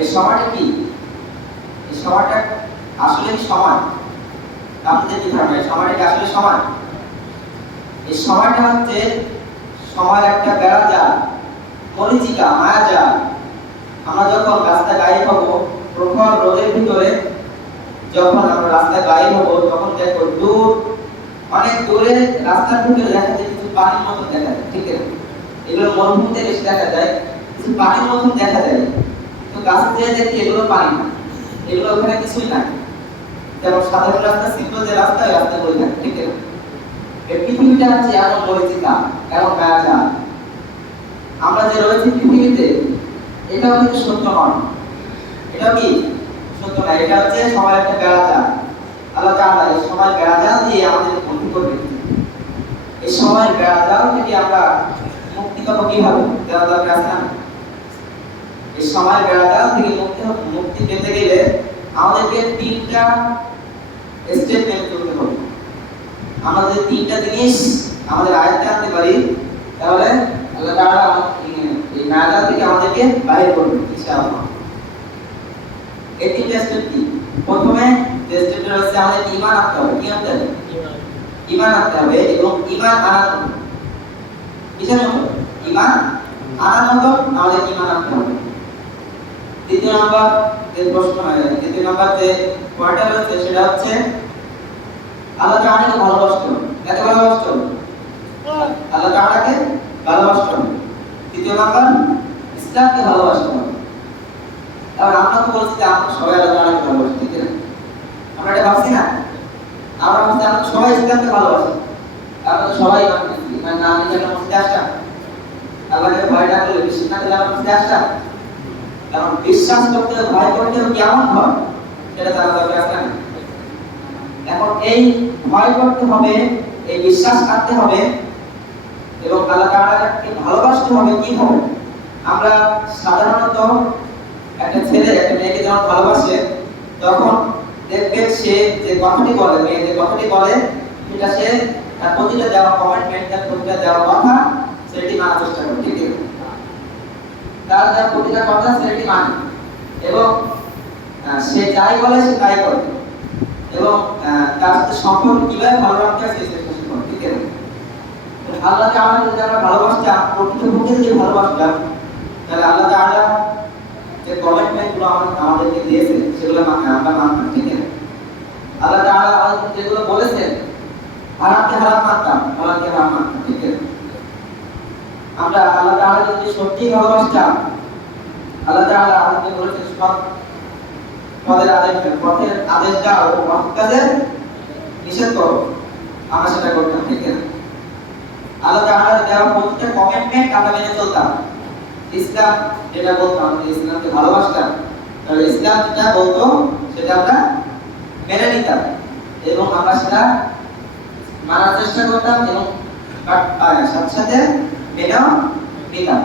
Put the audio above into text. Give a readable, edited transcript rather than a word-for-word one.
এই সময়টা কি? এই সময়টা আসলে কি সময়? আপনাদের কি ধারণা এই সময়টা কি আসলে সময়? এই সময়টা হচ্ছে সময়ের একটা বেড়া জাল, মরিচিকা, মায়া জাল। আমরা যখন রাস্তায় গাড়ি হবো, প্রখর রোদের ভিতরে যখন আমরা রাস্তায় গাড়ি হবো, তখন দেখো দূর, অনেক দূরে রাস্তার ভিতরে দেখা যায় কিছু পানির মতো দেখা যায়, ঠিক আছে? এগুলো মরুভূমিতে বেশি দেখা যায়, কিছু পানির মতো দেখা যায়। তো কাছে যেয়ে দেখি এগুলো পানি না, এগুলো ওখানে কিছুই নাই। যেমন সাধারণ রাস্তা, সিম্পল যে রাস্তা, ওই রাস্তা বলে থাকে, ঠিক আছে? এই পৃথিবীটা হচ্ছে এমন মরিচিকা, এমন মায়া জাল। আমরা যে রয়েছি পৃথিবীতে, এটাও কিন্তু সত্য নয়। এটাও কি সত্য নয়, এটা হচ্ছে সময়ের একটা বেড়া জাল। আল্লাহ তাআলা এই সময়ের বেড়া জাল দিয়ে আমাদের বন্দী করে রেখেছেন। এই সময়ের বেড়া জাল থেকে আমরা মুক্তি পাবো কিভাবে? দেওয়া দরকার আছে না? এই সময়ের বেড়া জাল থেকে মুক্তি পেতে গেলে আমাদেরকে তিনটা স্টেপ মেনে চলতে হবে। আমাদের তিনটা জিনিস আমাদের আয়ত্তে আনতে পারি, তাহলে আল্লাহ তাআলা এই মায়া জাল থেকে আমাদেরকে বাইরে করবেন ইনশাআল্লাহ। এই তিনটা স্টেপ কি? প্রথমে যে স্টেপটা রয়েছে, আমাদের ঈমান আনতে হবে। কি আনতে হবে? ঈমান আনতে হবে, এবং ঈমান আনার মতো কিসের মতো? ঈমান আনার মতো আমাদের ঈমান আনতে হবে। দ্বিতীয় নাম্বার যে পয়েন্টটা রয়েছে, সেটা হচ্ছে আল্লাহ তাআলাকে ভালোবাসতে হবে। কাকে ভালোবাসতে হবে? আল্লাহ তাআলাকে ভালোবাসতে হবে। তৃতীয় নাম্বার, ইসলামকে ভালোবাসতে হবে। তাহলে আমরা তো বলছি যে আমরা সবাই আল্লাহ তাআলাকে ভালোবাসি, ঠিক আছে? আমরা এটা ভাবছি না? আমরা ভাবছি আমরা সবাই ইসলামকে ভালোবাসি। আমরা তো সবাই ইমান না নিয়ে আমরা মসজিদে আসতাম, আল্লাহকে ভয় না করলে, বিশ্বাস না করলে আমরা মসজিদে আসতাম? কারণ বিশ্বাস করতে ভয় করতে কেমন হয় সেটা জানা দরকার আছে না? এখন এই ভয় করতে হবে, এই বিশ্বাস আনতে হবে, এবং আল্লাহ তাআলাকে ভালোবাসতে হবে। কি হবে? আমরা সাধারণত একটা ছেলে একটা মেয়েকে যখন ভালোবাসে, তখন দেখবে সে যে কথাটি বলে, মেয়ে যে কথাটি বলে, সেটা সে তার প্রতিটা দেওয়া কমিটমেন্ট, তার প্রতিটা দেওয়া কথা সেটি মানার চেষ্টা করে, ঠিক আছে? তার যা প্রতিটা কথা সেটি মানে, এবং সে যাই বলে সে তাই করে, এবং তার সাথে সম্পর্ক কিভাবে ভালো রাখতে হয় সেই চেষ্টা করে, ঠিক আছে? আল্লাহ তাআলা যদি আমরা ভালোবাসতাম, প্রকৃতপক্ষে যদি ভালোবাসতাম, তাহলে আল্লাহ তাআলা যে কমিটমেন্ট গুলো আমাদেরকে দিয়েছে সেগুলো আমরা মানতাম, ঠিক আছে? আল্লাহ তাআলা আমাদের যেগুলো বলেছেন, হারামকে হারাম মানতাম, হালালকে হারাম মানতাম, ঠিক আছে? আমরা আল্লাহ তাআলা যদি সত্যি ভালোবাসতাম, আল্লাহ তাআলা আমাদের বলেছেন সৎ পথের আদেশ দাও, অসৎ কাজের নিষেধ করো, আমরা সেটা করতাম, ঠিক আছে? আল্লাহ তাআলা দেওয়া প্রত্যেকটা কমিটমেন্ট আমরা মেনে চলতাম। ইসলাম যেটা বলতো, আমরা ইসলামকে ভালোবাসতাম, তাহলে ইসলাম যেটা বলতো সেটা আমরা মেনে নিতাম, এবং আমরা সেটা মানার চেষ্টা করতাম, এবং সাথে সাথে মেনেও নিতাম।